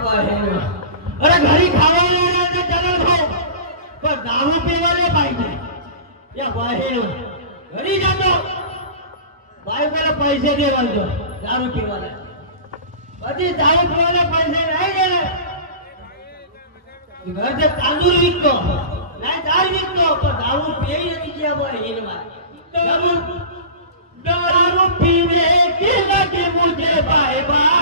अरे घरी खावायला चला भाऊ पण दारू पिवायला पाहिजे या बाहेर घरी जातो बायकोला पैसे दे म्हणतो दारू पिवायला कधी दारू पिवायला पैसे नाही गेले घरचे तांदूळ विकतो नाही दारू विकतो पण दारू पिये तिची बाहेर दारू पीने की लगी मुझे बाय बाय